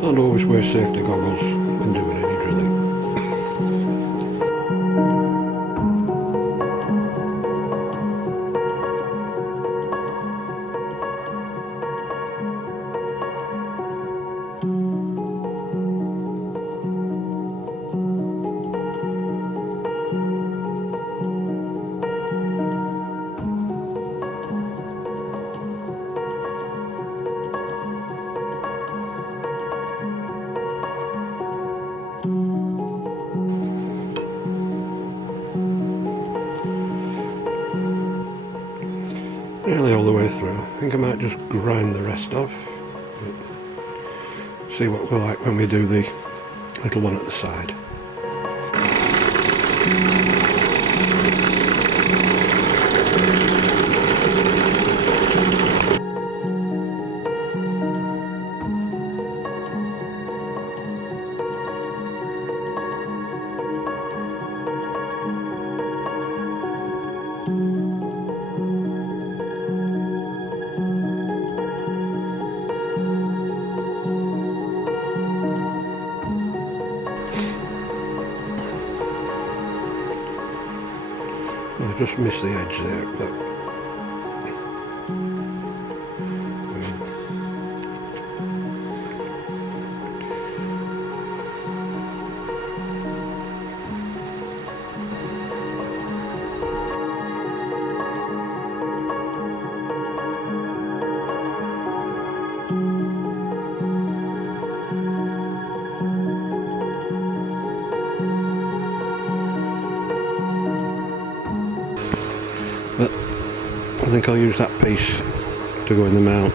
And always wear safety goggles when doing any drilling. Nearly all the way through. I think I might just grind the rest off. See what we're like when we do the little one at the side. I just missed the edge there, but I think I'll use that piece to go in the mount,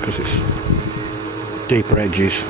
because it's deeper edges.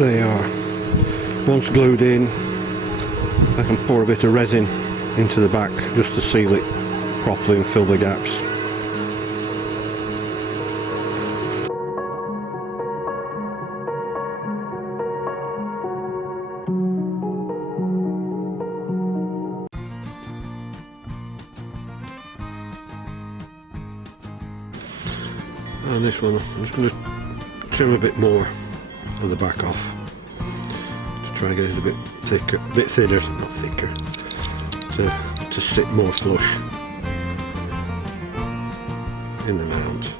There you are. Once glued in, I can pour a bit of resin into the back just to seal it properly and fill the gaps. And this one, I'm just going to trim a bit more of the back off to try and get it a bit thicker, a bit thinner, not thicker, to sit more flush in the mount.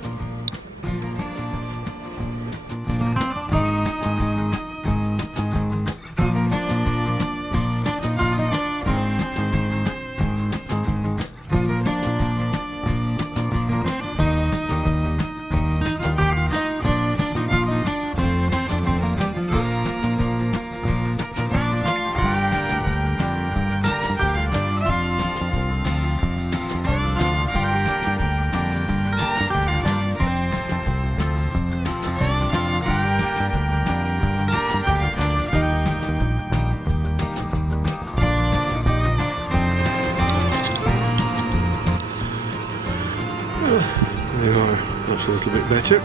There you are, that's a little bit better.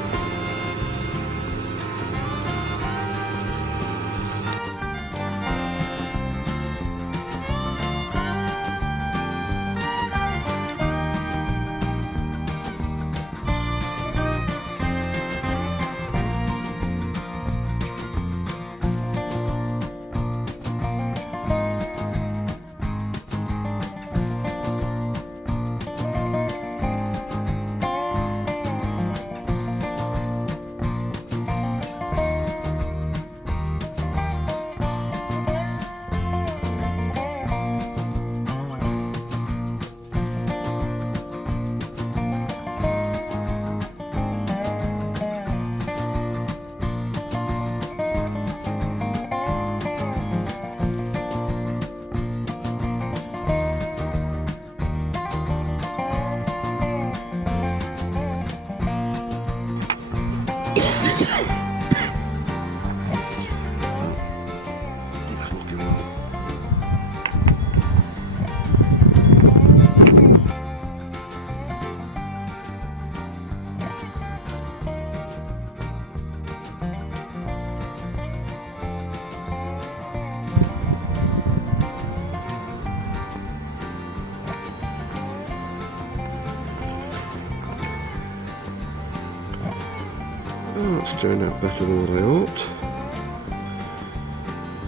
Well, that's turned out better than what I hoped.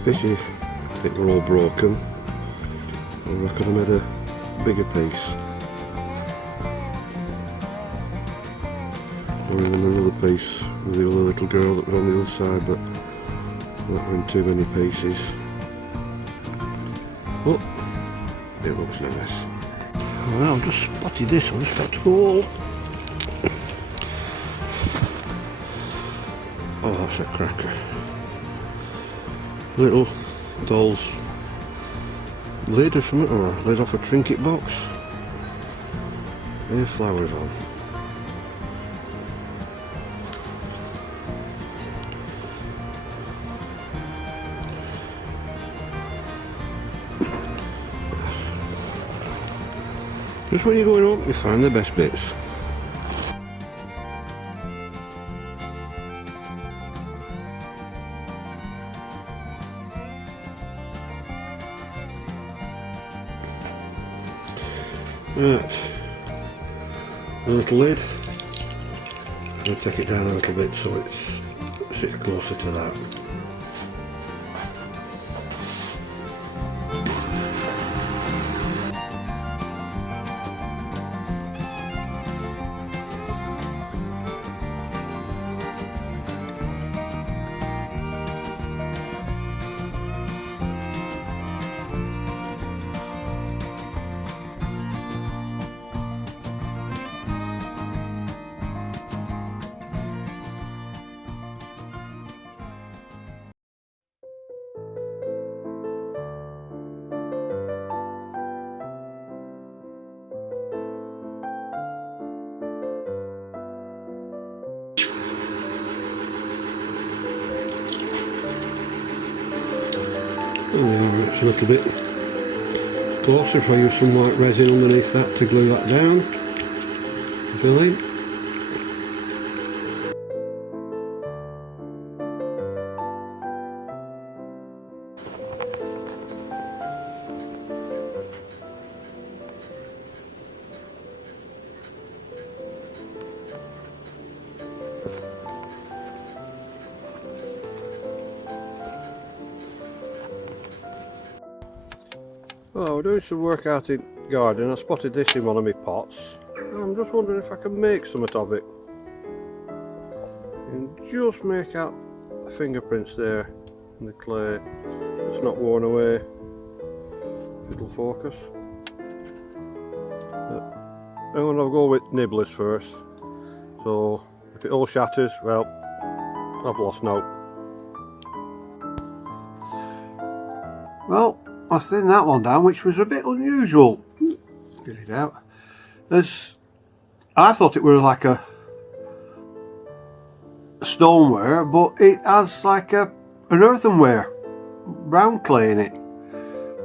Pity it were all broken, or I could have made a bigger piece. Or even another piece with the other little girl that was on the other side, but that were in too many pieces. But it looks nice. Well, I've just spotted this one, it's got a hole. Oh, that's a cracker. Little doll's lid or something, or lid off a trinket box. There's flowers on. Just when you're going up, you find the best bits. Right, a little lid. I'm going to take it down a little bit so it sits closer to that. There, it's a little bit closer if I use some white resin underneath that to glue that down. Filling. Well, we're doing some work out in the garden. I spotted this in one of my pots. I'm just wondering if I can make something of it. And just make out the fingerprints there in the clay. It's not worn away. If it'll focus. I'm going to go with nibblers first. So if it all shatters, well, I've lost now. Well, I thinned that one down, which was a bit unusual. Get it out. As I thought it was like a stoneware, but it has like an earthenware brown clay in it.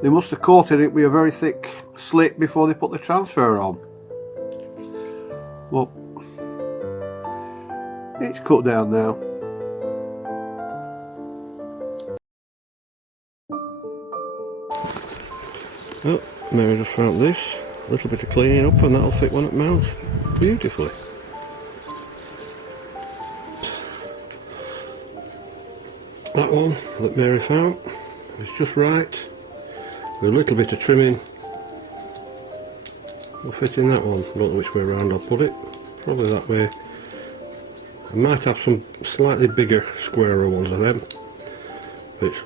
They must have coated it with a very thick slick before they put the transfer on. Well, it's cut down now. Oh, Mary just found this. A little bit of cleaning up and that'll fit when it mounts beautifully. That one that Mary found is just right. With a little bit of trimming will fit in that one. I don't know which way around I'll put it. Probably that way. I might have some slightly bigger, squarer ones of them. But it's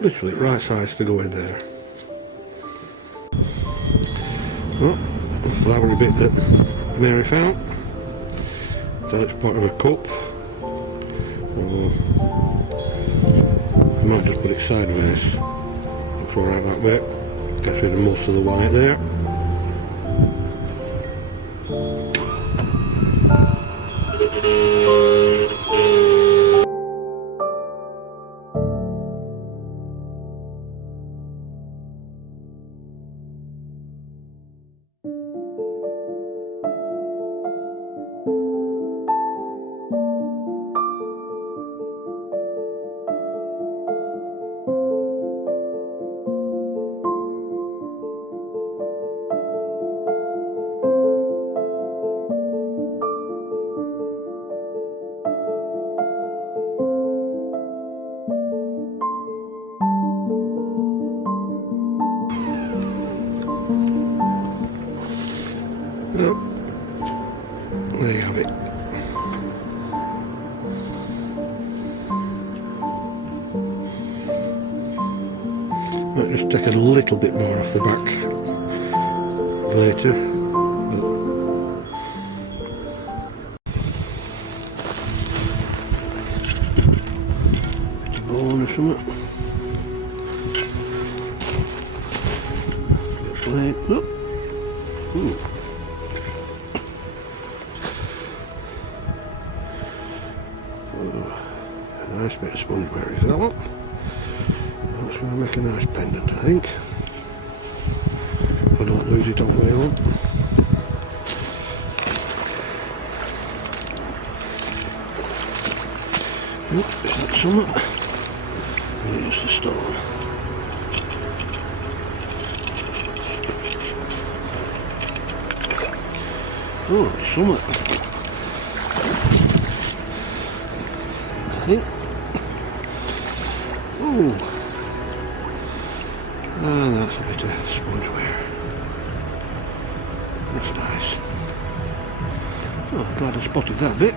literally right size to go in there. Well, the flowery bit that Mary found. So it's part of a cup. Or I might just put it sideways. Looks alright that way. Gets rid of most of the white there. Might just take a little bit more off the back later. Bit of bone or something. Bit of blade. Oh. Ooh. Nice bit of sponge ware is that one. That's going to make a nice pendant, I think. I don't lose it on way on. Oh, is that something? Or just a stone? Oh, it's something. I think. Ooh. And that's a bit of sponge ware. That's nice. Oh, I'm glad I spotted that bit.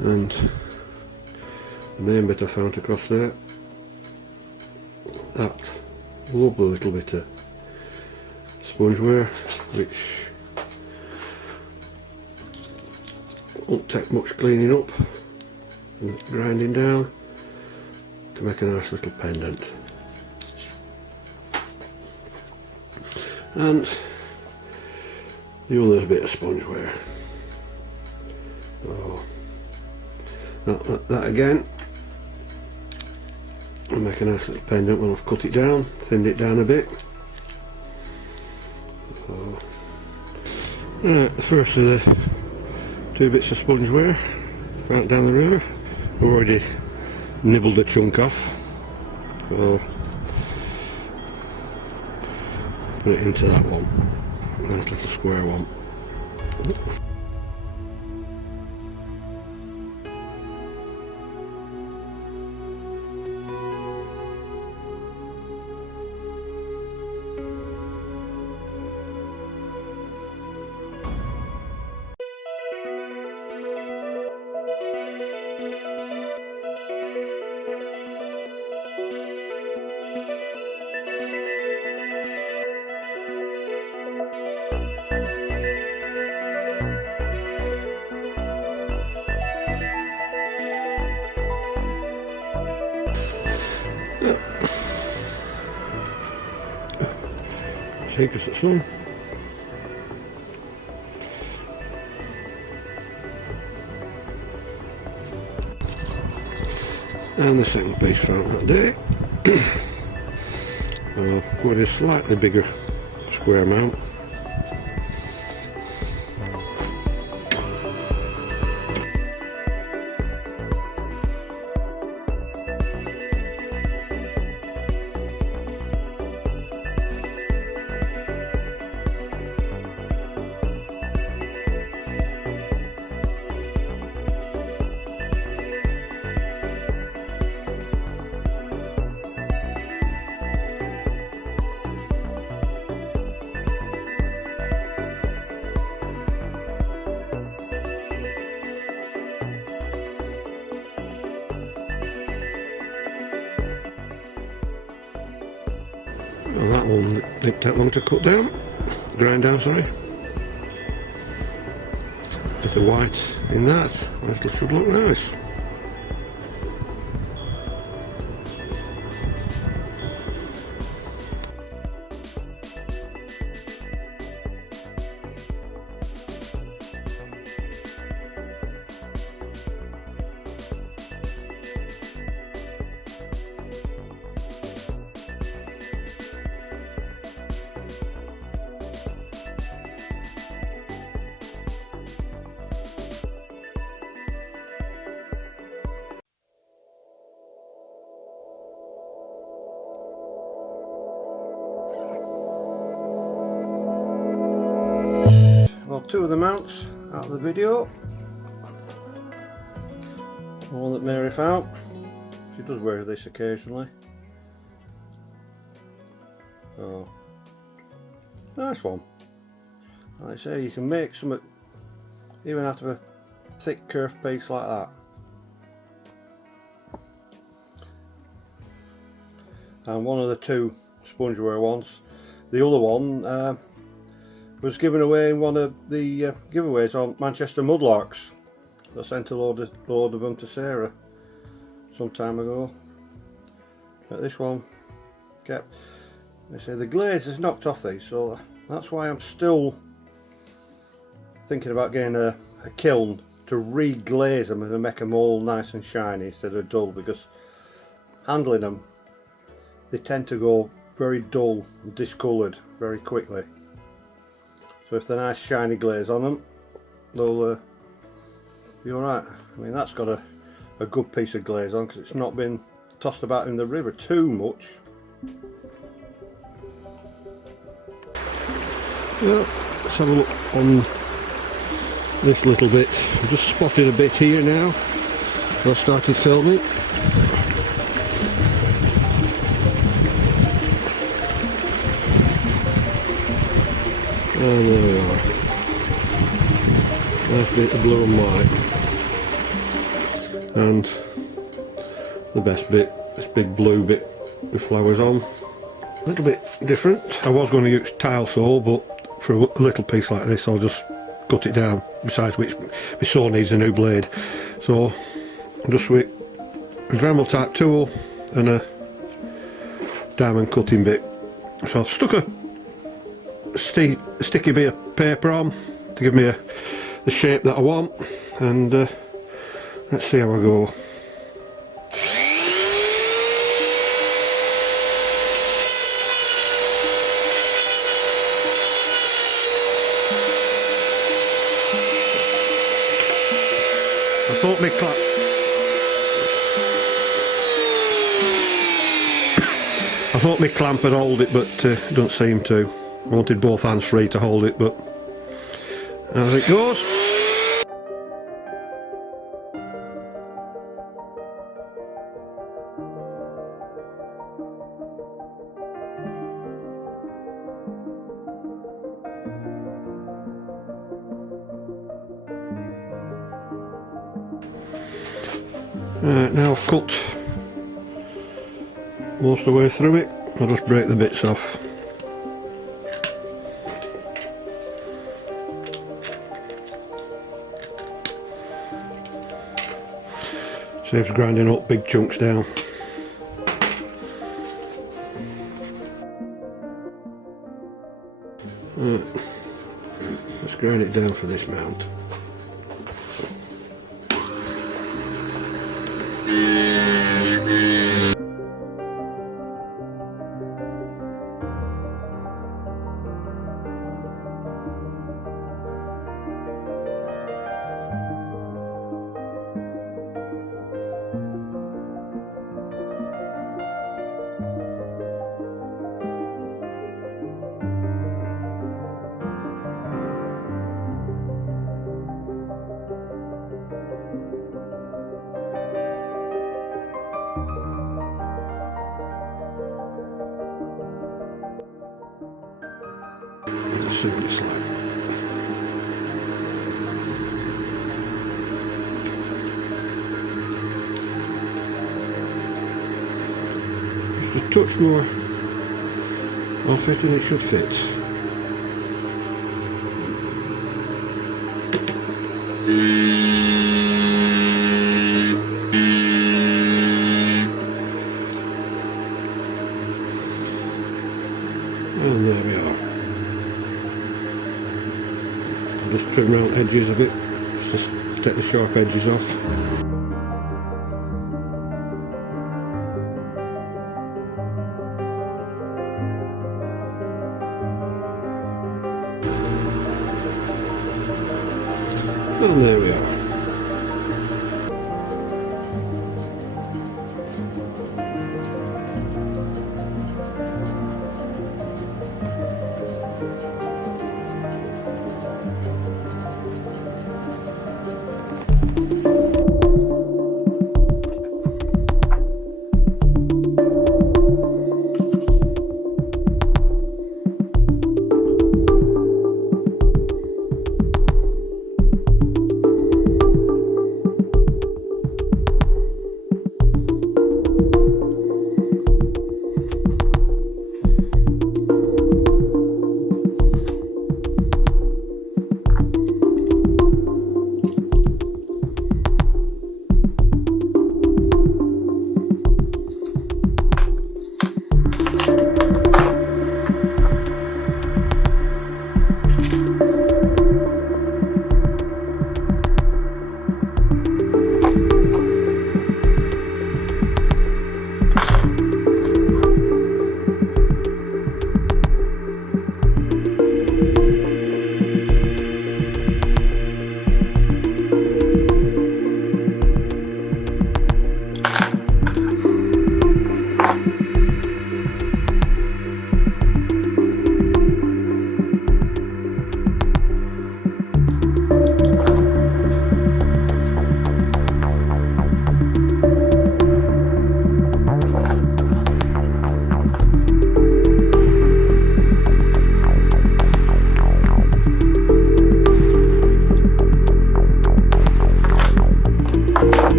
And the main bit I found across there, that lovely little bit of sponge ware, which won't take much cleaning up and grinding down to make a nice little pendant. And the other bit of sponge ware. Oh, that again, I'll make a nice little pendant when I've cut it down, thinned it down a bit. So, right, the first of the two bits of sponge ware right down the river. I've already nibbled a chunk off, so put it into that one, nice little square one. Take us at some. And the second piece found that day. With a slightly bigger square mount. Well, that one didn't take long to cut down, grind down, sorry. Bit of white in that, that should look nice. Well, two of the mounts out of the video. One that Mary found. She does wear this occasionally. So, nice one. Like I say, you can make something even out of a thick curved piece like that. And one of the two spongeware ones, the other one was given away in one of the giveaways on Manchester Mudlarks. I sent a load of them to Sarah some time ago. But this one kept, they say the glaze is knocked off these, so that's why I'm still thinking about getting a kiln to re-glaze them and make them all nice and shiny instead of dull, because handling them, they tend to go very dull and discoloured very quickly. So if they're nice shiny glaze on them, they'll be alright. I mean, that's got a good piece of glaze on because it's not been tossed about in the river too much. Yeah, let's have a look on this little bit. I've just spotted a bit here now. I started filming. And there we are. Nice bit of blue and white. And the best bit, this big blue bit with flowers on. A little bit different. I was going to use tile saw, but for a little piece like this I'll just cut it down, besides which my saw needs a new blade. So just with a Dremel type tool and a diamond cutting bit. So I've stuck a sticky bit of paper on to give me the shape that I want, and let's see how I go. I thought my clamp would hold it, but don't seem to. I wanted both hands free to hold it, but as it goes. Right, now I've cut most of the way through it, I'll just break the bits off. Saves grinding up big chunks down. Right. Let's grind it down for this mount. Let's see what it's like. Just a touch more off it and it should fit. And there we are. I'll just trim around edges a bit, just take the sharp edges off. And there we are.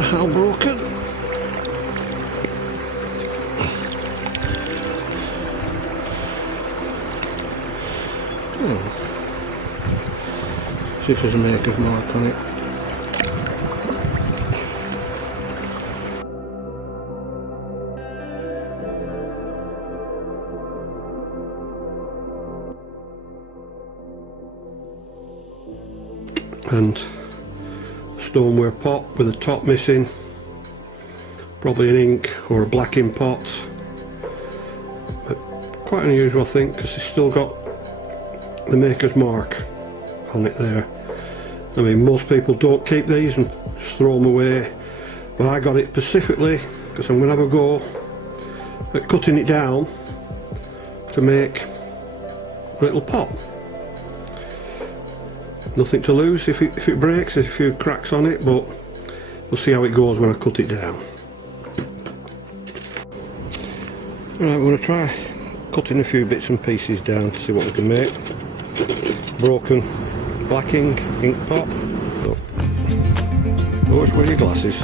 how broken. Oh. See if there's a maker's mark on it. And stoneware pot with the top missing, probably an ink or a blacking pot, but quite unusual I think, because it's still got the maker's mark on it there. I mean, most people don't keep these and just throw them away, but I got it specifically because I'm going to have a go at cutting it down to make a little pot. Nothing to lose if it breaks, there's a few cracks on it, but we'll see how it goes when I cut it down. Right, I'm going to try cutting a few bits and pieces down to see what we can make. Broken blacking ink pot. Always wear your glasses.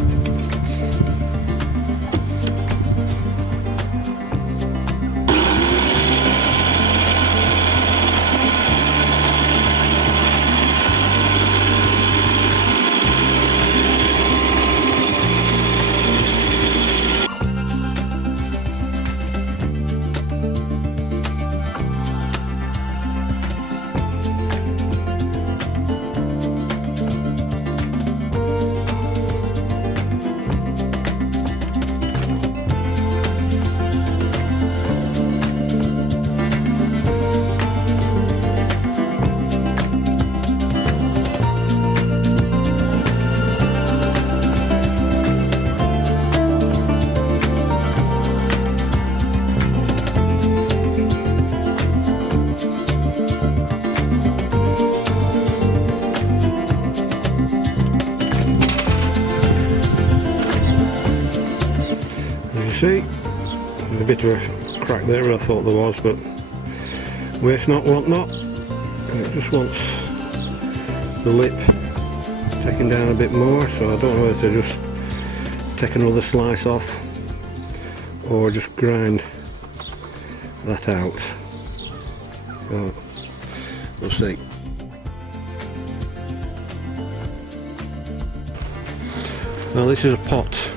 See, there's a bit of a crack there where I thought there was, but waste not, want not, and it just wants the lip taken down a bit more, so I don't know whether to just take another slice off or just grind that out. So we'll see. Now this is a pot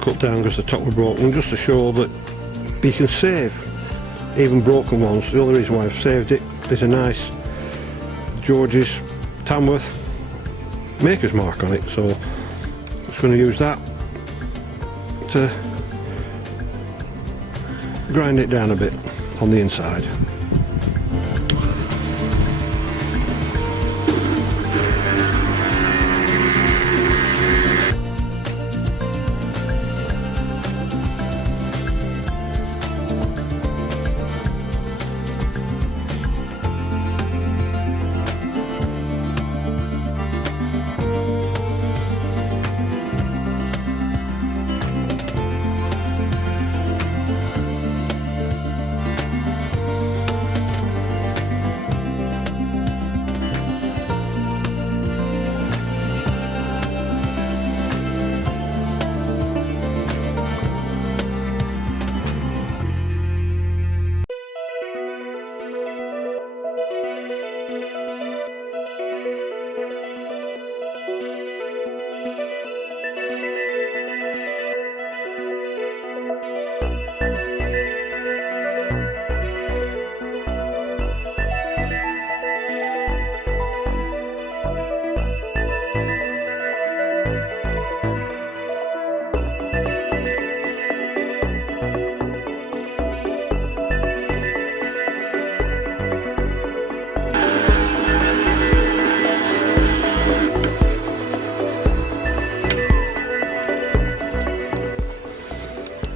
cut down because the top were broken, just to show that you can save even broken ones. The other reason why I've saved it, there's a nice George's Tamworth maker's mark on it, so I'm just going to use that to grind it down a bit on the inside.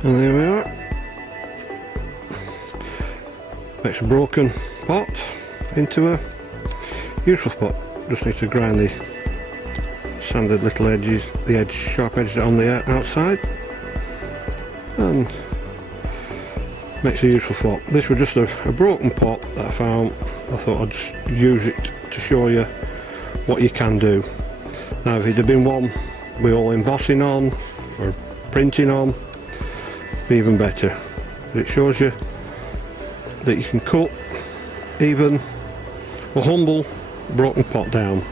And there we are. Makes a broken pot into a useful pot. Just need to grind the sanded little edges, the edge, sharp edges on the outside, and makes a useful pot. This was just a broken pot that I found. I thought I'd just use it to show you what you can do. Now if it had been one with all embossing on or printing on, be even better. But it shows you that you can cut even a humble broken pot down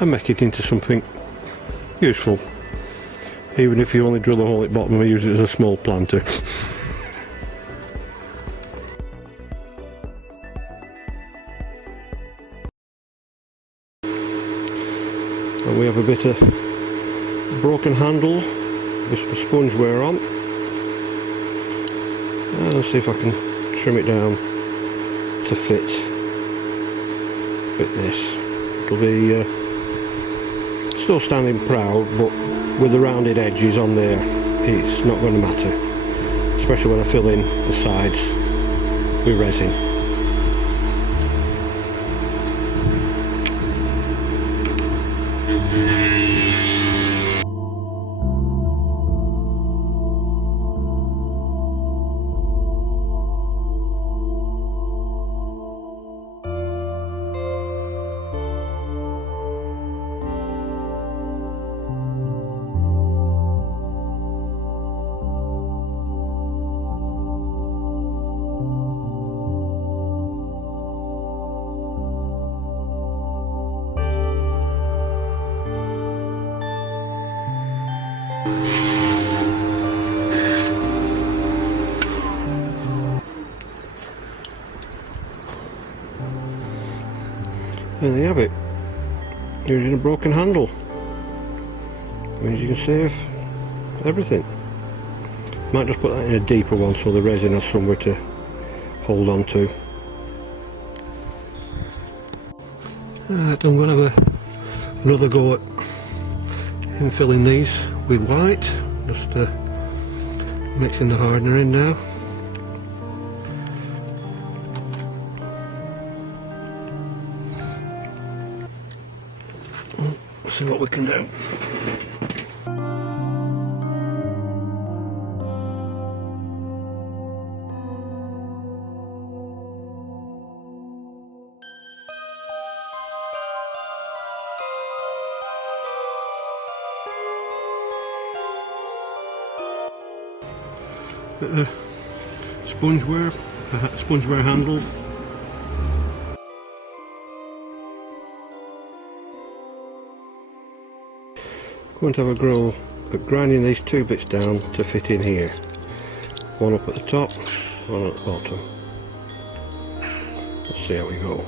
and make it into something useful, even if you only drill a hole at the bottom and use it as a small planter. And we have a bit of broken handle with some sponge wear on, and I'll see if I can trim it down to fit this. It'll be still standing proud, but with the rounded edges on there it's not going to matter, especially when I fill in the sides with resin. There you have it, using a broken handle. Means you can save everything. Might just put that in a deeper one so the resin has somewhere to hold on to. Right, I'm going to have another go at infilling these with white, just mixing the hardener in now. See what we can do. Bit of sponge wear handle. Going to have a go at grinding these two bits down to fit in here. One up at the top, one at the bottom. Let's see how we go.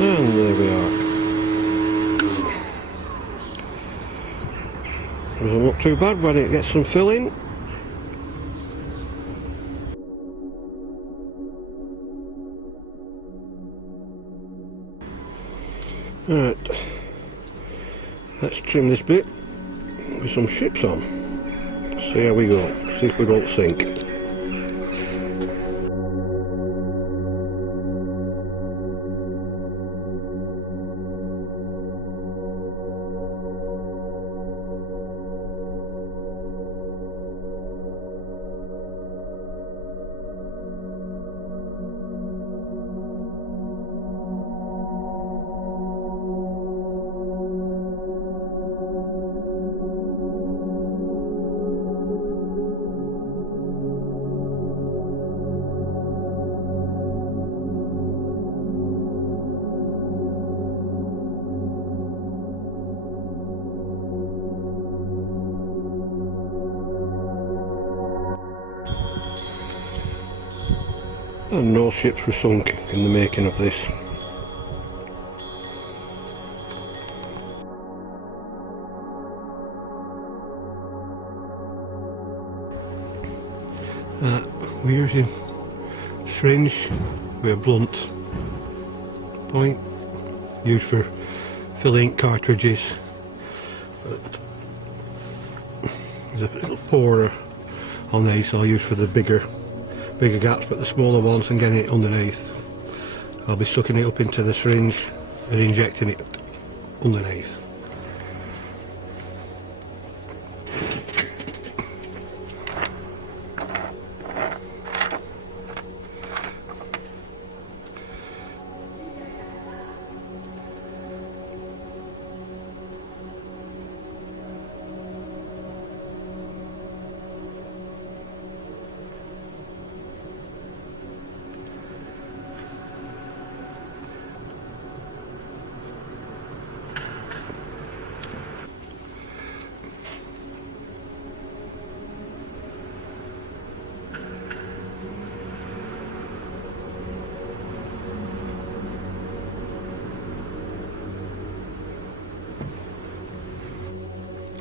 And there we are. Doesn't look too bad when it gets some filling. Right, let's trim this bit with some ships on. See how we go. See if we don't sink. And no ships were sunk in the making of this. We're using syringe with a blunt point, used for filling cartridges. There's a little pourer on these, so I'll use for the bigger gaps, but the smaller ones and getting it underneath, I'll be sucking it up into the syringe and injecting it underneath.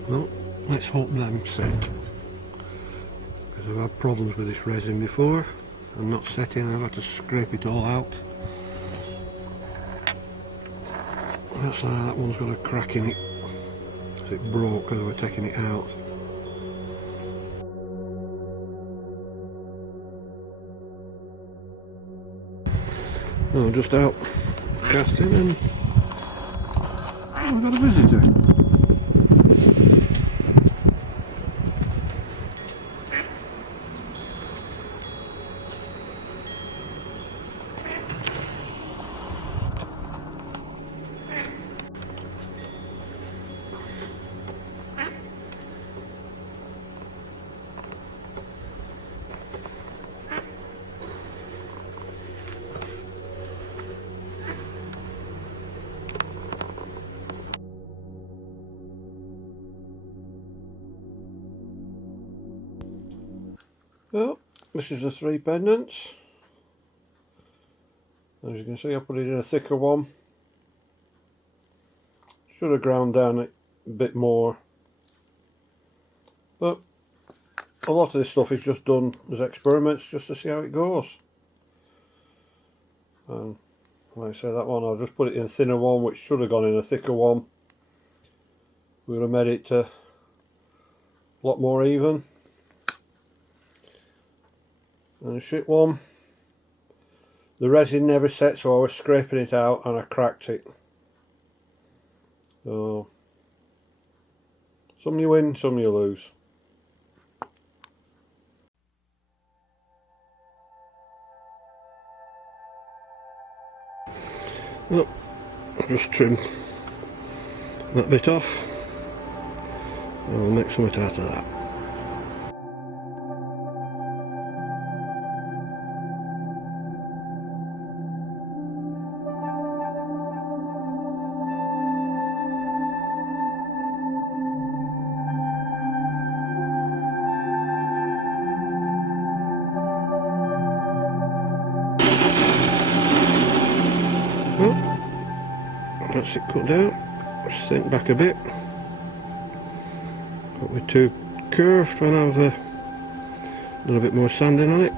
Well, let's hope them set, because I've had problems with this resin before and not setting. I've had to scrape it all out. That's how that one's got a crack in it, so it broke as we were taking it out. Oh, just out casting and I've got a visitor. Well, this is the 3 pendants. As you can see, I put it in a thicker one. Should have ground down it a bit more, but a lot of this stuff is just done as experiments just to see how it goes. And like I say, that one I'll just put it in a thinner one, which should have gone in a thicker one. We would have made it a lot more even. And the shit one, the resin never set, so I was scraping it out and I cracked it. So some you win, some you lose. Well, I'll just trim that bit off and we'll make something out of that. Well, that's it cut down, sink back a bit, but we're too curved when I have a little bit more sanding on it.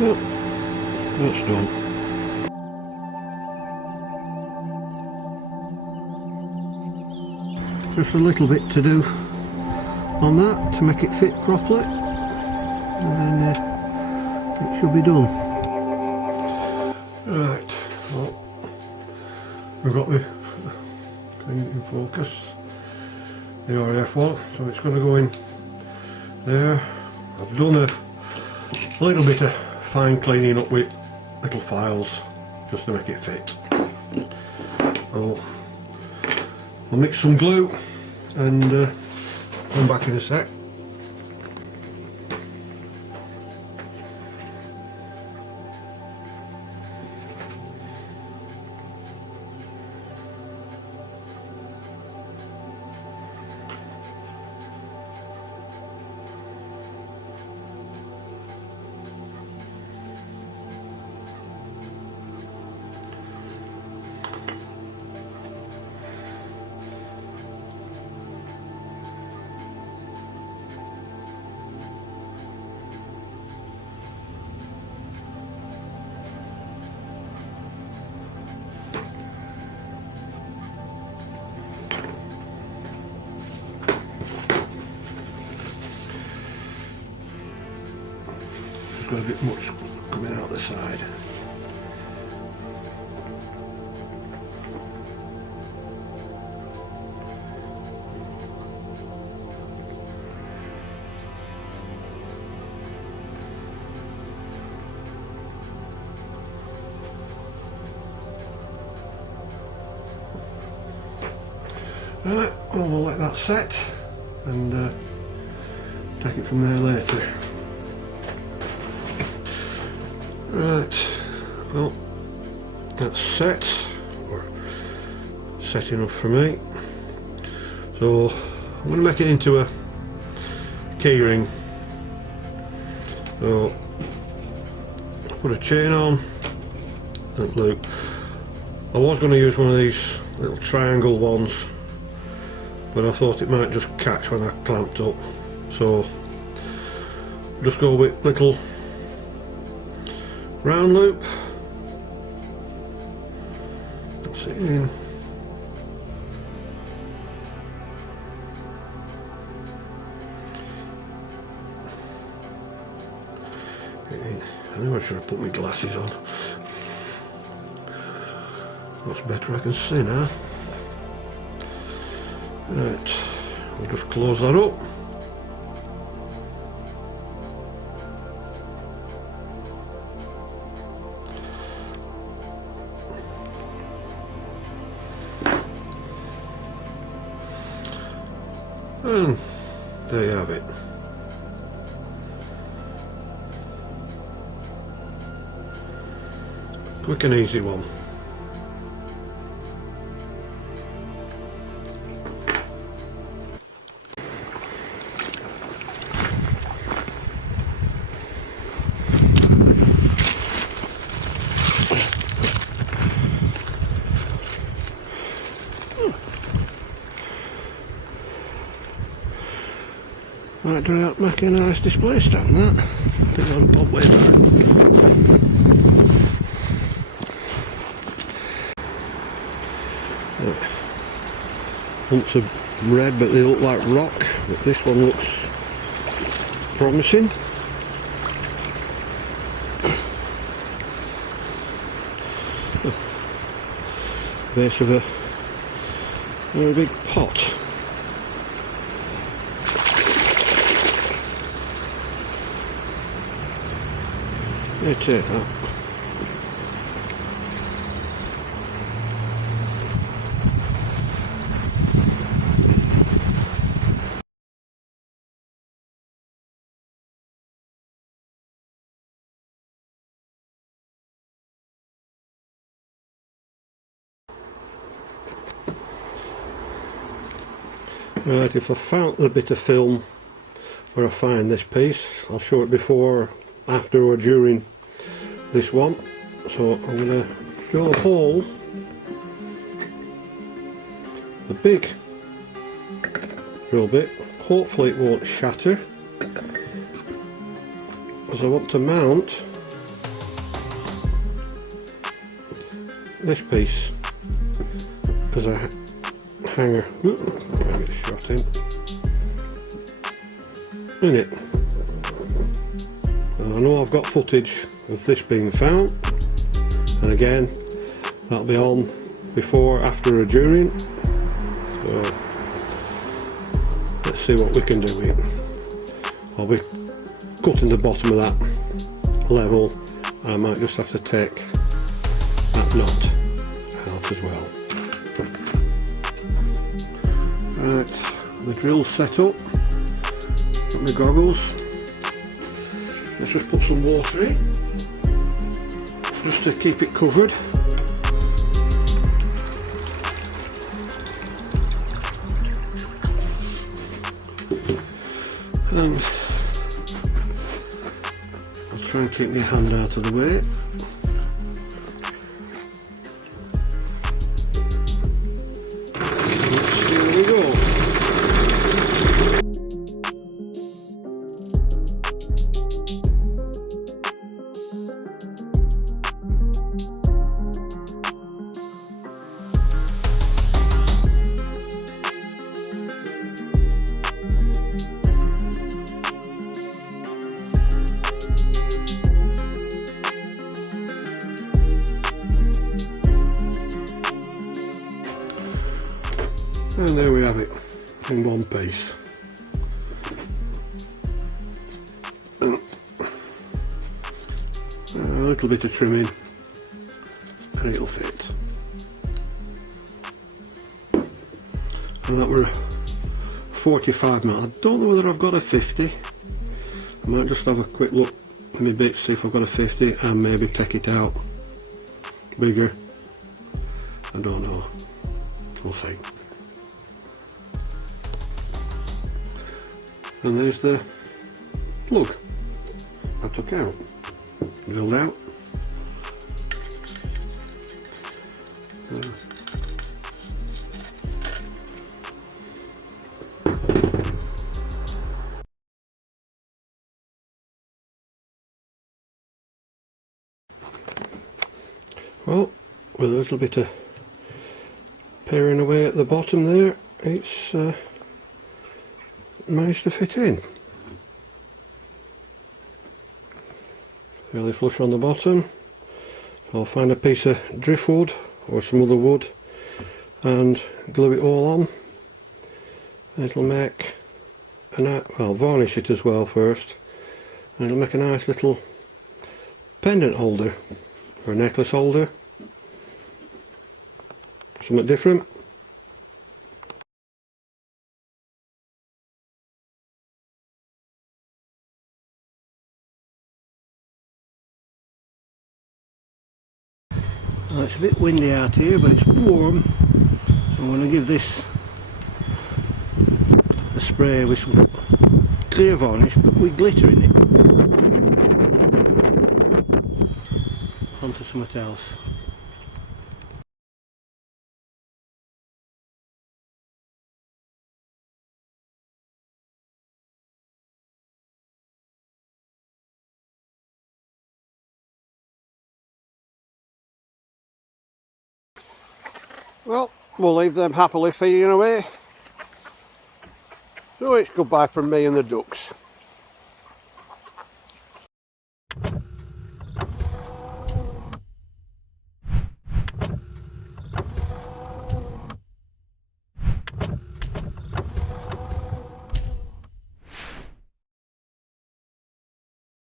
Well, that's done. just a little bit to do on that to make it fit properly, and then it should be done. Right, well, we've got the thing in focus, the RAF one, so it's going to go in there. I've done a little bit of fine cleaning up with little files just to make it fit. So I'll mix some glue and come back in a sec. Got a bit much coming out the side. Right, well, we'll let that set and take it from there later. Right, well, that's set, or set enough for me. So I'm going to make it into a key ring. So put a chain on and loop. I was going to use one of these little triangle ones, but I thought it might just catch when I clamped up, so just go with little round loop. That's it in. I knew I should have put my glasses on. That's better, I can see now. Right, we'll just close that up. And there you have it. Quick and easy one. Might turn out making a nice display stand, that. Put it on the bob way back. Lumps of red, but they look like rock. But this one looks promising. Base of a very big pot. Let me take that. Right, if I found the bit of film where I find this piece, I'll show it before, after or during this one. So I'm going to drill a hole, a big drill bit, hopefully it won't shatter, as I want to mount this piece as a hanger. I get shot in it. And I know I've got footage of this being found, and again that'll be on before, after or during, so let's see what we can do with it. I'll be cutting the bottom of that level. I might just have to take that knot out as well. Right, the drill's set up, got my goggles. Let's just put some water in, just to keep it covered. And I'll try and keep my hand out of the way. Here we go. And there we have it, in one piece. And a little bit of trimming and it'll fit. And that were 45 mil. I don't know whether I've got a 50. I might just have a quick look at my bits, see if I've got a 50 and maybe take it out bigger. I don't know. We'll see. And there's the plug I took out, drilled out. Well, with a little bit of paring away at the bottom there, it's managed to fit in. Fairly flush on the bottom. So I'll find a piece of driftwood or some other wood and glue it all on. It'll make a nice, well, varnish it as well first, and it'll make a nice little pendant holder or necklace holder. Something different. Well, it's a bit windy out here, but it's warm. I'm going to give this a spray with some clear varnish, but with glitter in it, onto something else. Well, we'll leave them happily feeding away. So it's goodbye from me and the ducks.